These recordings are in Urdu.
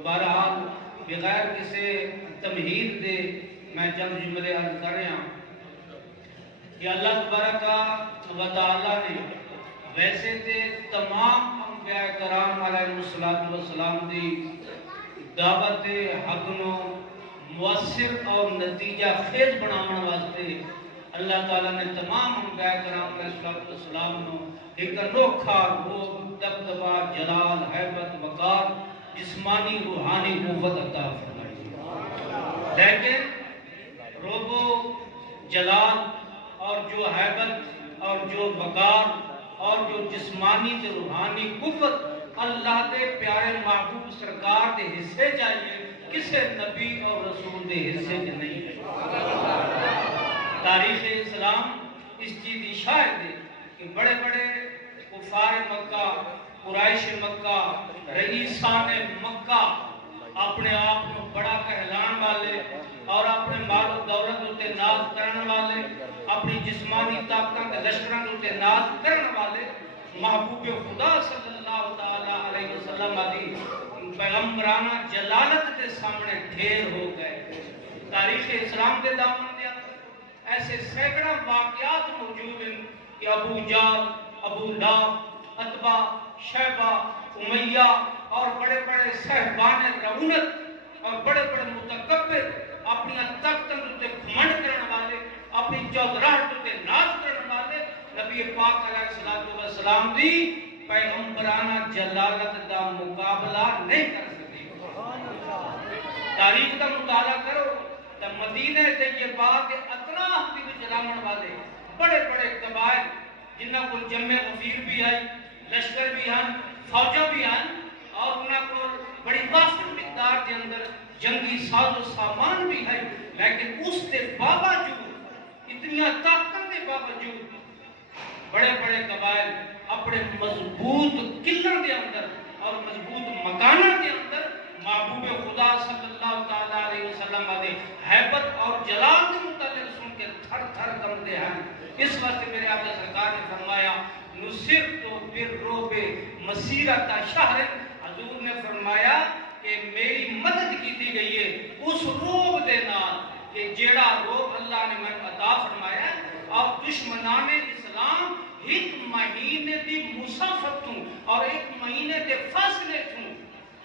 بہرحال بغیر کسی تمہید دے میں چند جملے عرض کر رہا ہوں کہ اللہ تبارک و تعالیٰ نے ویسے تے تمام انبیاء کرام علیہ السلام دی دعوت حق نو مؤثر اور نتیجہ خیز بنانے واسطے اللہ تعالیٰ نے تمام انبیاء کرام علیہ السلام نو ایک انوکھا روح دبدبا جلال ہیبت وقار جسمانی روحانی قوت عطا فرمائی لیکن روح و جلال اور جو ہیبت اور جو وقار اور جو جسمانی تے روحانی قوت اللہ دے پیارے محبوب سرکار دے حصے چاہیے کسے نبی اور رسول دے حصے کے نہیں ہے تاریخ اسلام اس چیز کی شاہد ہے کہ بڑے بڑے کفار مکہ قریش مکہ رئیسان مکہ اپنے آپ کو بڑا کہلان والے اور اپنے مال و دولت ہوتے ناز کرنے والے اپنی جسمانی طاقتوں کے لشکروں ہوتے ناز کرنے والے محبوب خدا صلی اللہ تعالی علیہ وسلم علی پیغمبرانہ جلالت کے سامنے ڈھیر ہو گئے تاریخ اسلام کے دامن دے ایسے سینکڑوں واقعات موجود ہیں کہ ابو جہل ابو لہب عتبہ شیبہ امیہ اور بڑے بڑے صاحبان رعونت اور بڑے بڑے متکبر اپنی طاقتوں تے گھمنڈ کرنے والے اپنی چودراہٹ تے ناز کرنے والے نبی پاک علیہ السلام دی پیغمبرانہ جلالت دا مقابلہ نہیں کر سکتے تاریخ کا مطالعہ کرو تو مدینہ طیبہ کے اطراف بھی جلامن والے بڑے بڑے قبائل جنہاں کو جمع غفیر بھی آئی لشکر بھی ہیں فوجہ بھی ہیں اور انہاں کو بڑی وافر مقدار کے اندر جنگی ساز و سامان بھی ہے لیکن اس کے باوجود اتنی طاقت کے باوجود بڑے بڑے قبائل اپنے مضبوط قلعوں کے اندر اور مضبوط مکانوں کے اندر محبوب خدا صلی اللہ تعالی علیہ وسلم علیہ حیبت اور جلال کے متعلق سن کے تھر تھر کمتے ہیں اس وقت میرے آقا سرکار نے فرمایا نصرت بالرعب مسیرۃ شہر حضور نے فرمایا کہ میری مدد کی دی گئی ہے اس روب دے نال کہ جیڑا روب اللہ نے میں عطا فرمایا اور دشمنان اسلام ایک مہینے دی مسافت تھوں اور ایک مہینے دے فاصلے تھوں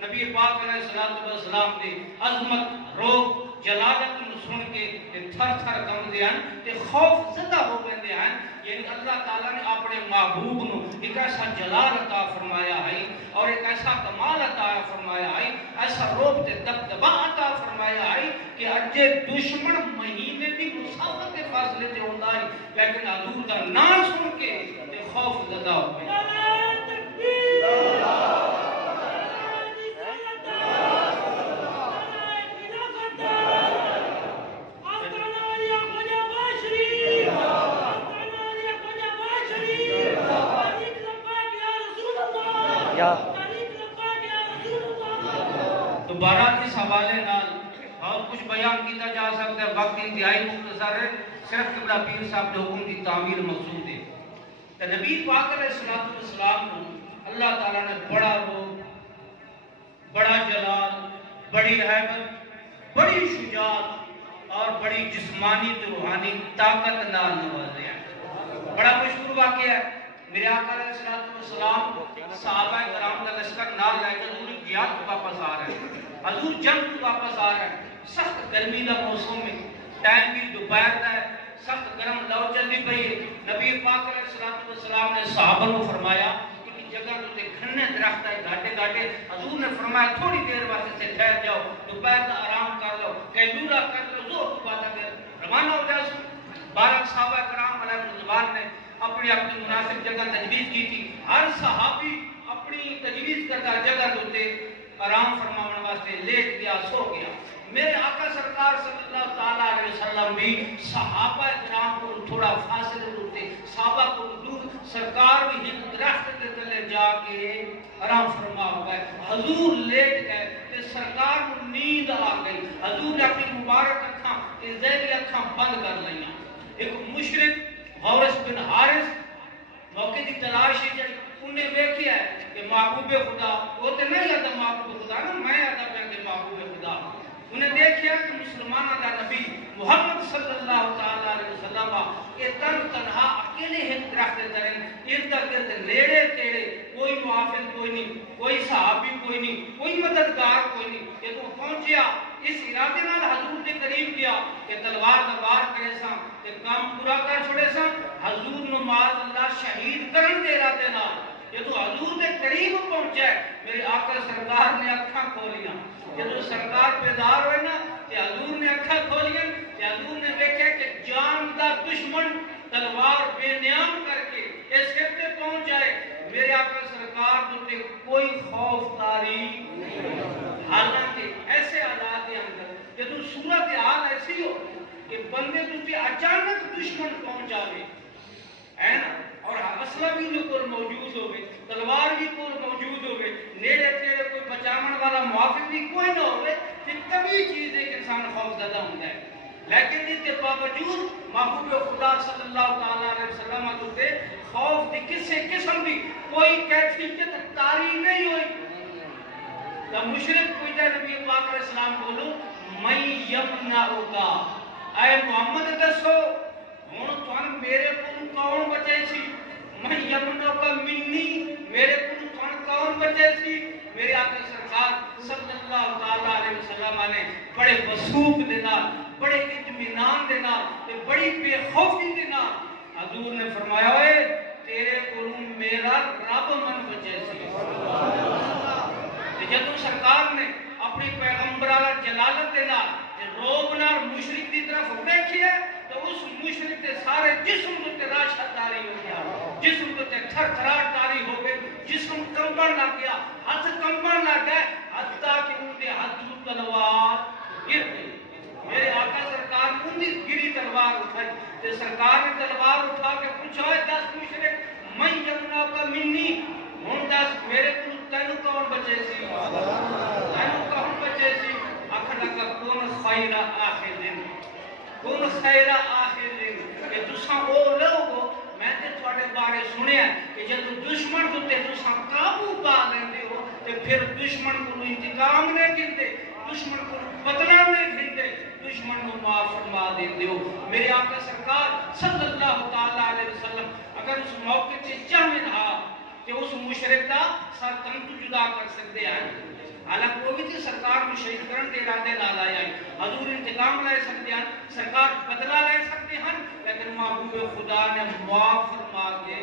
نبی پاک علیہ السلام دی عظمت روب جلالت نو سن کے تھر تھر کمدے ہیں تے خوف زدہ ہو گئے ہیں یعنی اللہ تعالیٰ نے اپنے محبوب نو ایک ایسا جلال عطا فرمایا ہے اور ایک ایسا کمال عطا فرمایا ہے ایسا روب تے دبدبا عطا فرمایا ہے کہ اجے دشمن مہینے دی مسافت کے فاصلے تے ہوندا ہے لیکن حضور دا نام سن کے تے خوف زدہ ہو گئے دوبارہ اس حوالے نال اور کچھ بیان کیتا جا سکتا ہے وقت انتہائی مختصر ہے صرف قبلہ پیر صاحب کے حکم کی تعمیر مقصود ہے کہ نبی پاک علیہ السلام کو اللہ تعالیٰ نے بڑا روح بڑا جلال بڑی حیبت بڑی شجاعت اور بڑی جسمانی تو روحانی طاقت نال نوازے ہیں بڑا مشہور واقعہ ہے میرے آقا علیہ السلام صحابہ کرام کا لشکر نال لے کے حضور گیات واپس آ رہے ہیں حضور جنگ واپس آ رہے ہیں سخت گرمی کا موسم میں ٹائم بھی دوپہر کا ہے سخت گرم لو چلتی پئی ہے نبی پاک علیہ السلام نے صحابہ کو فرمایا کہ جگہ تے گھنے درخت ہے گھاٹے گھاٹے حضور نے فرمایا تھوڑی دیر واسطے سے ٹھہر جاؤ دوپہر کا آرام کر لو قیلولہ کر لو زور تو بعد اگر روانہ ہو جاؤ 12 صحابہ کرام علیہ رضوان نے اپنی مناسب جگہ تجویز کی تھی ہر صحابی اپنی تجویز کردہ جگہ ہوتے آرام فرمانے واسطے لیٹ گیا سو گیا میرے آقا سرکار صلی اللہ تعالیٰ علیہ وسلم بھی صحابہ کرام کو تھوڑا فاصلے ہوتے صحابہ کو دور سرکار بھی ہی درخت کے تلے جا کے آرام فرما ہو گئے حضور لیٹ گئے کہ سرکار کو نیند آ گئی حضور نے اپنی مبارک اکھاں زہری اکھاں بند کر لیا ایک مشرک غورش بن حارث موقع دی تلاش ہے انہیں دیکھیا ہے کہ محبوب خدا وہ تو نہیں آتا محبوب خدا نا میں آتا مسلمانوں کا نبی محمد صلی اللہ تعالی علیہ وسلم یہ تنہا اکیلے ایک درخت درن ارد گرد نیڑے تیڑے کوئی معافل کوئی نہیں، کوئی صحابی کوئی نہیں، کوئی مددگار کوئی نہیں، یہ تو پہنچیا اس ارادے نال حضور کے قریب گیا کہ تلوار دا وار کرے سا کہ کام پورا کر چھوڑے سا حضور نو معاذ اللہ شہید کرن دے ارادے نال یہ تو حضور کے قریب پہنچا ہے۔ میرے آقا سرکار نے اکھاں کھولیاں، جب سرکار بیدار ہوئے نا کہ حضور نے اکھاں کھولیاں کہ حضور نے دیکھا کہ جان دا دشمن تلوار بے نیام کر کے اس حد پہ پہنچ جائے، میرے آقا سرکار تو تے کوئی خوف تاری حالانکہ ایسے حالات کے اندر جب صورت حال ایسی ہو کہ بندے تو تے اچانک دشمن پہنچ جاوے ہے نا، اور اسلحہ بھی جو کوئی موجود ہوئے، تلوار بھی کوئی موجود ہوئے، نیڑے تیڑے کوئی بچاون والا موافق بھی کوئی نہ ہوئے، پھر کبھی چیز ایک انسان خوف زدہ ہوتا ہے۔ لیکن اس کے باوجود محبوب خدا صلی اللہ تعالی علیہ وسلم ہوتے خوف دی کسی قسم دی کوئی کیفیت تاری نہیں ہوئی۔ تو مشرک پوچھتا نبی پاک علیہ السلام بولو میں یمنعوکا، اے محمد دسو ہوں تھوان میرے کو کون بچے سی، میں یمنعوکا منی میرے کو تھوان کون بچے سی۔ میرے آقا سرکار صلی اللہ تعالی علیہ وسلم نے بڑے وثوق دینا، بڑے اطمینان دینا، بڑی بے خوفی دینا حضور نے فرمایا ہوئے تیرے کو میرا رب من بچے سی۔ جب سرکار نے اپنی پیغمبرانہ جلالت دینا روب نار مشرک دی طرف دیکھی ہے تو اس مشرک کے سارے جسم کو تراشا تاری ہو گیا، جسم کو تھر تھراٹ تاری ہو گئے، جسم کمبن لگ گیا، ہاتھ کمبن لگ گئے، حتیٰ کہ ان کے ہاتھ تلوار گر گئی۔ میرے آقا سرکار نے ان گری تلوار اٹھائی تو سرکار نے تلوار اٹھا کے پوچھا ہے 10 مشرک میں یمنعوکا منی ہوں 10 میرے کو تینو کون بچے سی، تینو کون بچے سی۔ آخر لگا کون خیر آخر دن، کون خیر آخر دن کہ تساں او لوگو میں تے تھوڑے بارے سنیا کہ جب دشمن کو تے تساں قابو پا لیندے ہو تے پھر دشمن کو انتقام نہیں گھندے، دشمن کو بدلہ نہیں گھندے، دشمن کو معاف فرما دیندے ہو۔ میرے آقا سرکار صلی اللہ تعالی علیہ وسلم اگر اس موقع تے چاہیں رہا کہ اس مشرک کا سر تن تو جدا کر سکتے ہیں، حالانکہ وہ بھی تھی سرکار کو شہید کرن دے ارادے نال آیا ہے، حضور انتقام لے سکتے ہیں، سرکار بدلہ لے سکتے ہیں، لیکن محبوب خدا نے معاف فرما کے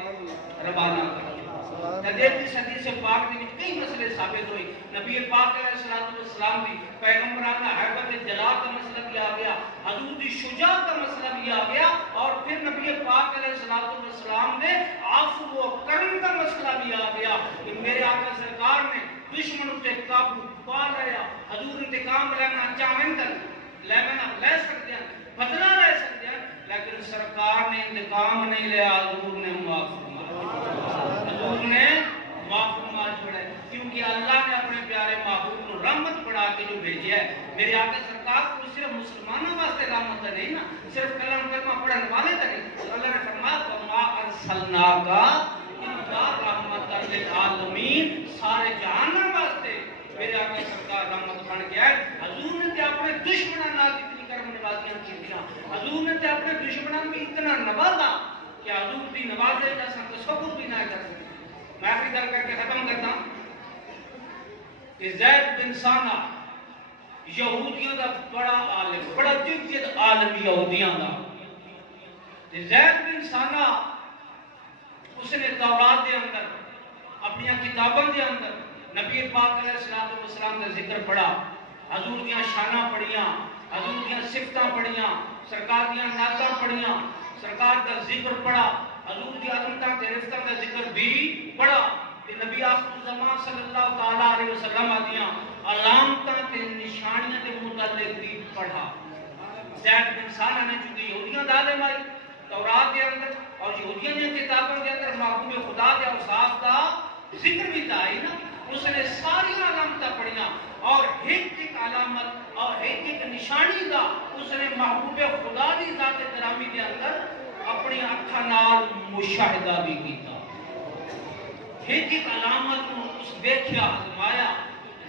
روانہ کر دیا۔ تدیتی صدی سے پاک نے کئی مسئلے ثابت ہوئی، نبی پاک علیہ السلام بھی پیغمبرانہ حیبت جلال کا مسئلہ بھی آ گیا، حضور دی شجاعت کا مسئلہ بھی آ گیا، اور پھر نبی پاک علیہ السلام نے عفو و کرم کا مسئلہ بھی آ گیا کہ میرے آقا سرکار نے دشمن سے قابو پا لیا، حضور انتقام لینا چاہیں لینا لے سکتے ہیں، بدلہ لے سکتے ہیں، لیکن سرکار نے انتقام نہیں لیا، حضور نے معاف فرمایا، حضور نے معاف فرما چھوڑا ہے، کیونکہ اللہ نے اپنے پیارے محبوب کو رحمت بڑھا کے جو بھیجا ہے۔ میرے آقا سرکار کو صرف مسلمانوں واسطے رحمت نہیں نا، صرف کلام کلمہ پڑھنے والے تک نہیں، اللہ نے فرمایا وَمَا أَرْسَلْنَاكَ رحمت للعالمین، سارے جہانوں واسطے میرے آقا سرکار رحمت بن گیا ہے۔ حضور نے تے اپنے دشمنوں نال اتنی کرم نوازیاں کیتیاں، حضور نے تے اپنے دشمنوں بھی اتنا نوازا کہ حضور دی نوازے کا سن تصور بھی نہ کر سکتے۔ میں آخری گل کر کے ختم کرتا ہوں کہ زید بن ثانہ یہودیوں دا بڑا عالم، بڑا جد عالم یہودیاں دا، زید بن ثانہ اس نے تورات دے اندر اپنی کتابوں دے اندر نبی پاک علیہ السلام کا ذکر پڑھا، حضور دیاں شاناں پڑھیاں، حضور دیاں صفتاں پڑھیاں، سرکار دیاں نعتاں پڑھیاں، سرکار دا ذکر پڑھا، حضور دی عظمتاں تے رفتاں دا ذکر بھی پڑھا کہ نبی آخر الزمان صلی اللہ تعالی علیہ وسلم دیاں علامتاں تے نشانیاں دے متعلق بھی پڑھا۔ زید بن ثانہ نے چونکہ یہودیاں دا عالم آئی تورات دے اندر اور یہودیوں نے کتابوں کے اندر محبوب خدا کے اوصاف کا ذکر بھی تھا نا، اس نے ساری علامتیں پڑھیاں اور ایک ایک علامت اور ایک ایک نشانی کا اس نے محبوب خدا کی ذات گرامی کے اندر اپنی اکھاں نال مشاہدہ بھی کیتا، ایک ایک علامت کو اس دیکھیا آزمایا۔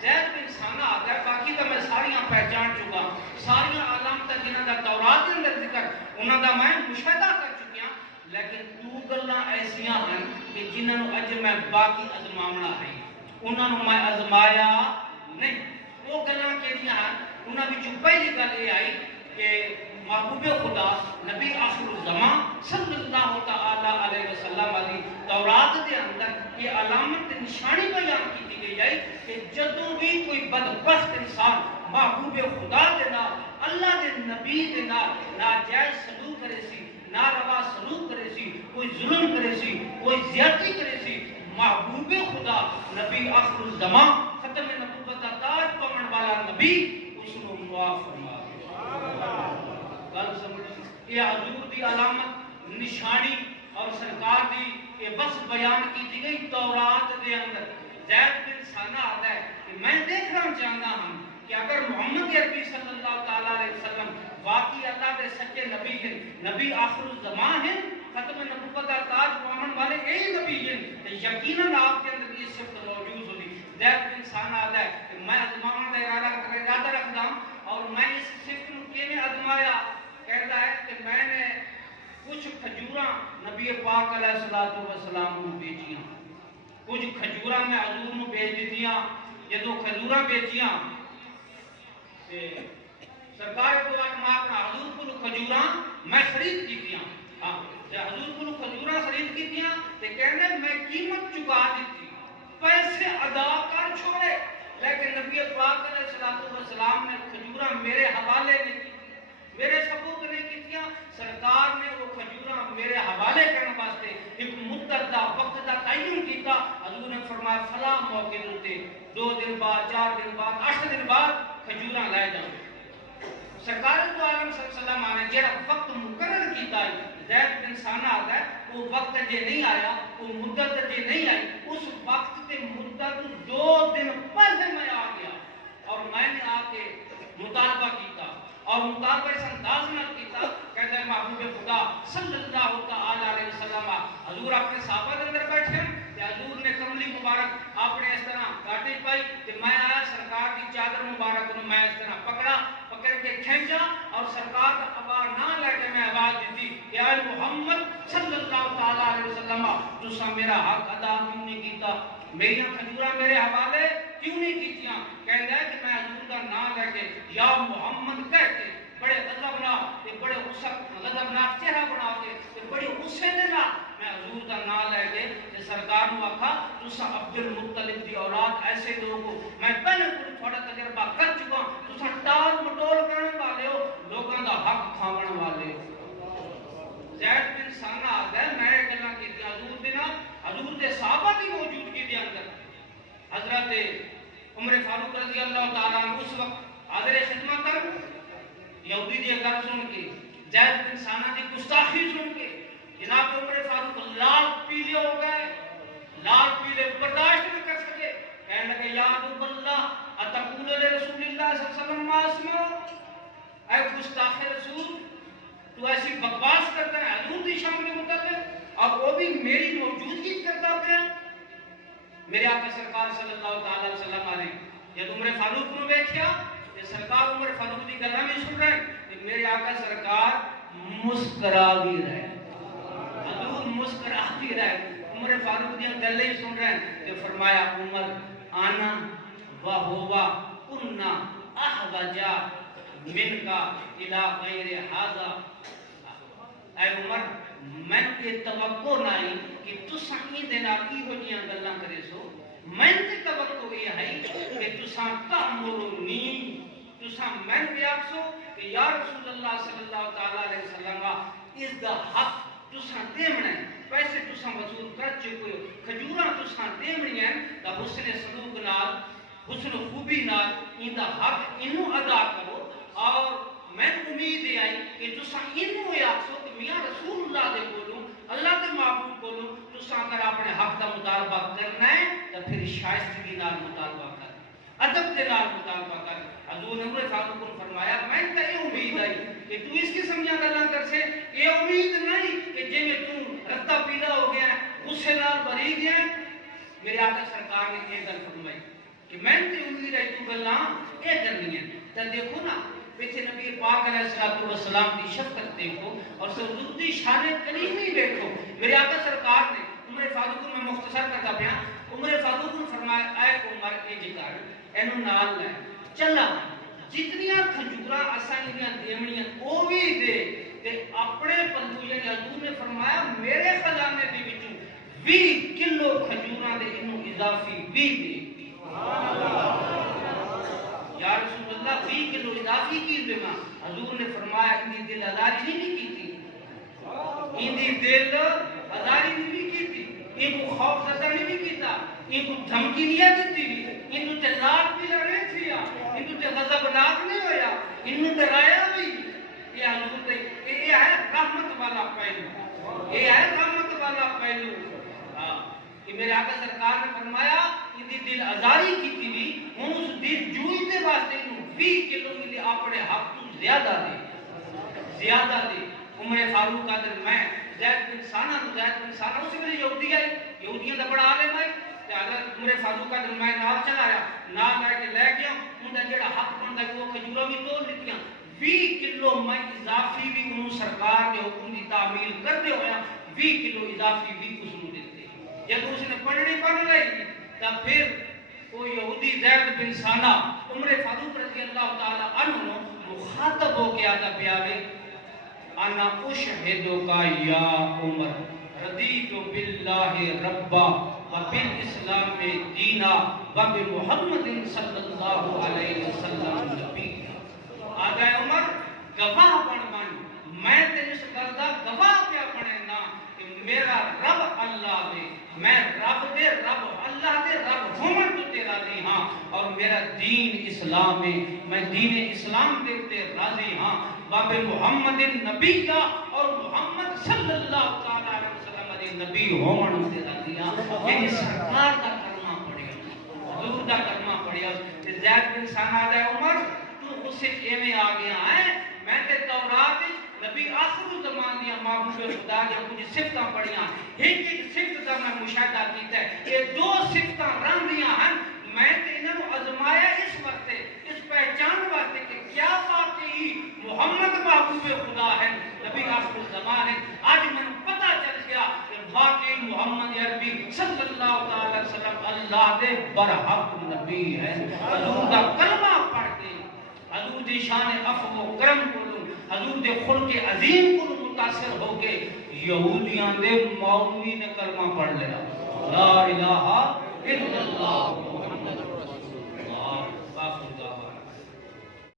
زید بن ثانہ آتا ہے، باقی تو میں ساریاں پہچان چکا ساری علامت جنہاں دا تورات کے اندر ذکر انہاں دا میں مشاہدہ کر چکیا لیکن تو گلاں ایسیاں ہیں کہ جنہاں نو اج میں باقی ازماونا ہے انہاں نو میں ازمایا نہیں وہ گلاں کیڑیاں ہیں انہاں وچوں پہلی گل یہ آئی کہ محبوب خدا نبی آخر الزمان صلی اللہ تعالی علیہ وسلم علی تورات دے اندر یہ علامت نشانی بیان کی گئی ہے کہ جدوں بھی کوئی بدبخت انسان محبوب خدا دے نال اللہ دے نبی دے نال ناجائز سلوک کرے سی ناروا سلوک کرے سی کوئی ظلم کرے سی کوئی زیادتی کرے سی محبوب خدا نبی آخر الزمان ختم نبوت کا تاج پاون والا نبی اس کو معاف فرما گل سمجھ یہ حضور دی علامت نشانی اور سرکار دی یہ بس بیان کی گئی تورات دے اندر زید بن ثانہ آتا ہے کہ میں دیکھنا چاہتا ہوں کہ اگر محمد عربی صلی اللہ تعالی علیہ وسلم واقعی اللہ کے سچے نبی ہیں نبی آخر الزمان ہیں ختم نبوت کا تاج پاون والے یہی نبی ہیں تو یقیناً آپ کے اندر یہ صفت موجود ہوگی زید بن ثانہ آتا ہے کہ میں ازماون کا ارادہ رکھتا ہوں اور میں اس صفت کو کیویں ازمایا کہتا ہے کہ میں نے کچھ کھجوراں نبی پاک علیہ الصلوۃ والسلام کو بیچیاں کچھ کھجوراں میں حضور کو بیچ دتیاں جدوں کھجوراں بیچیاں تے سرکار کو اپنا حضور کو کھجوراں میں خرید کیتیاں ہاں تے حضور کو کھجوراں خرید کیتیاں تے کہندے میں قیمت چکا دتی پیسے ادا کر چھوڑے لیکن نبی پاک علیہ الصلوۃ والسلام نے کھجوراں میرے حوالے نہیں کی میرے سبوت نہیں کیتیاں سرکار نے وہ کھجوراں میرے حوالے کرنے واسطے ایک مدت دا وقت دا تعین کیتا حضور نے فرمایا فلاں موقع تے 2 دن بعد 4 دن بعد 8 دن بعد کھجوراں لے جاؤ سرکار تو عالم صلی اللہ علیہ وسلم نے جڑا وقت مقرر کیتا ہے زید بن ثانہ آتا ہے وہ وقت جے نہیں آیا وہ مدت جے نہیں آئی اس وقت تے مدت 2 دن پہلے میں آ گیا اور میں نے آ کے مطالبہ کیتا اور مطالبہ اس انداز میں کیتا کہتا ہے محبوب خدا صلی اللہ تعالی علیہ وسلم حضور اپنے صحابہ کے اندر بیٹھے کہ حضور نے کملی مبارک اپنے اس طرح کاٹی پائی کہ میں آیا سرکار کی چادر مبارک کو میں اس طرح پکڑ کے کھینچا اور سرکار کا ابا نہ لے کے میں آواز دی کہ اے محمد صلی اللہ تعالی علیہ وسلم تسا میرا حق ادا کیوں نہیں کیتا میری کھجوراں میرے حوالے کیوں نہیں کیتیاں کہندا ہے کہ میں حضور کا نام لے کے یا محمد کہہ کے بڑے غضبناک بڑے غضبناک چہرہ بنا کے بڑے غصے دے نال میں حضور کا نام لے کے تے سرکار نو آکھا تسا عبد المطلب دی اولاد ایسے لوگوں میں پہلے تھوڑا تجربہ کر چکا تسا ٹال مٹول کرنے والے ہو لوگاں دا حق کھاون والے ہو زید بن ثانہ آتا ہے میں گلاں کیتی حضور دے نال حضور دے صحابہ دی موجودگی دے اندر حضرت عمر فاروق رضی اللہ تعالیٰ عنہ اس وقت حاضر خدمت کر یہودی دی گل سن کے زید بن ثانہ دی گستاخی سن کے جناب عمر فاروق لال پیلے ہو گئے لال پیلے برداشت نہ کر سکے کہنے لگے یا عدو اللہ اتقول لرسول اللہ صلی اللہ علیہ وسلم ما اسمع اے گستاخ رسول تو ایسی بکواس کرتا ہے حضور دی شان کے متعلق اور وہ بھی میری موجودگی کرتا ہے میرے آقا سرکار صلی اللہ تعالی علیہ وسلم نے جب عمر فاروق کو دیکھیا کہ سرکار عمر فاروق دی گلاں بھی سن رہے کہ میرے آقا سرکار مسکرا بھی رہے حضور مسکرا بھی رہے عمر فاروق دی گلاں سن رہے کہ فرمایا عمر آنا و ہوا کنا احوجا من کا الى غیر ھذا اے عمر میں تے توقع نہیں کہ تساں دے نال ایہو جیاں گلاں کرے سو میں تے توقع یہ ہے کہ تساں تامرنی تساں میں بھی آکھو کہ یا رسول اللہ صلی اللہ تعالی علیہ وسلم اس دا حق تساں دیونا ہے پیسے تساں وصول کر چکے ہو کھجوراں تساں دیونی ہیں تا حسن سلوک نال حسن خوبی نال ان دا حق انو ادا کرو اور میں امید آئی کہ تساں انو آکھو کہ میاں رسول اللہ دے کولوں اللہ دے محبوب کولوں تساں اگر اپنے حق دا مطالبہ کرنا ہے تو پھر شائستگی نال مطالبہ کر ادب دے نال مطالبہ کر حضور عمر فاروق کو فرمایا میں تے یہ امید آئی کہ تو اس قسم دی گلاں کر سے یہ امید نہیں کہ جے میں تو رتا پیلا ہو گیا غصے نال بھری گیا میرے آقا سرکار نے یہ گل فرمائی کہ میں تے امید ہے تو گلاں یہ کرنی ہے تو دیکھو نا پیچھے نبی پاک علیہ الصلوۃ والسلام کی شفقت دیکھو اور حضور دی شان کریمی دیکھو. میرے آقا سرکار نے عمر فاروق میں مختصر کرتا پیا عمر فاروق نے فرمایا اے عمر اے جکار اینو نال لے چلا جتنیاں کھجوراں اساں دیاں دیونیاں او بھی دے تے اپنے پلو یعنی حضور نے فرمایا میرے خزانے دے وچوں 20 کلو کھجوراں دے اینو اضافی بھی دے. سبحان اللہ. یا رسول اللہ 20 کلو اضافی کی دے ماں. حضور نے فرمایا ان دل آزاری نہیں کیتی ان دل آزاری نہیں کیتی ان کو خوف زدہ نہیں کیتا ان کو دھمکی نہیں دیتی ان کو لاڈ بھی لڑے تھیا ان کو غضب ناک نہیں ہویا ان کو ڈرایا بھی. یہ حضور یہ ہے رحمت والا پہلو یہ ہے رحمت والا پہلو. کہ میرے آقا سرکار نے فرمایا ان دی دل آزاری کیتی بھی ہوں اس دل جوئی دے واسطے 20 کلو ملے اپنے حق تو زیادہ دے. عمر فاروق قادر میں زید بن ثانہ اسی میں یہودی ہے یہودیاں دا بڑا عالم ہے تے اگر عمر فاروق قادر میں نال چلایا نال لے کے لے گیا ان دا جڑا حق بندا وہ کھجورا بھی توڑ دتیاں 20 کلو میں اضافی بھی انہوں سرکار کے حکم دی تعمیل کرتے ہویا 20 کلو اضافی بھی اس نے دیتے. جب اس نے پڑھنی پڑھ رہی تب پھر وہ یہودی زید بن ثانہ عمر فاروق رضی اللہ تعالی عنہ مخاطب ہو کے آتا پیاوے انا اشہدک یا عمر رضیت باللہ ربا وبالاسلام دینا وبمحمد صلی اللہ علیہ وسلم نبی. آگئے عمر گواہ بن میں تیرے سے کردہ گواہ کیا بنے نا کہ میرا رب اللہ دے میں رب دے رب اللہ دے رب ہومن تو تیرا دی ہاں اور میرا دین اسلام ہے میں دین اسلام دے تے راضی ہاں باب محمد نبی کا اور محمد صلی اللہ تعالی علیہ وسلم دے نبی ہومن تے راضی ہاں. یعنی سرکار دا کلمہ پڑھیا حضور دا کلمہ پڑھیا. زید بن ثانہ دے عمر تو اسے ایویں آ گیا ہے میں تے تورات نبی آخر زمان دیا محبوب خدا دیا کچھ صفتاں پڑھیاں ایک صفت کا میں مشاہدہ کیتا ہے یہ 2 صفتاں رنگ دیا ہیں میں تے انہوں ازمایا اس وقت اس پہچان واسطے کہ کیا واقعی محمد محبوب خدا ہے نبی آخر زمان ہے. آج میں پتہ چل گیا کہ واقعی محمد عربی صلی اللہ تعالی وسلم اللہ دے برحق نبی ہے. حضور دا کلمہ پڑھ کے حضور دی شان عفو و کرم کو حضور دے خلق عظیم کو متاثر ہو کے یہودیاں دے مولوی نے کلمہ پڑھ لیا لا الہ الا اللہ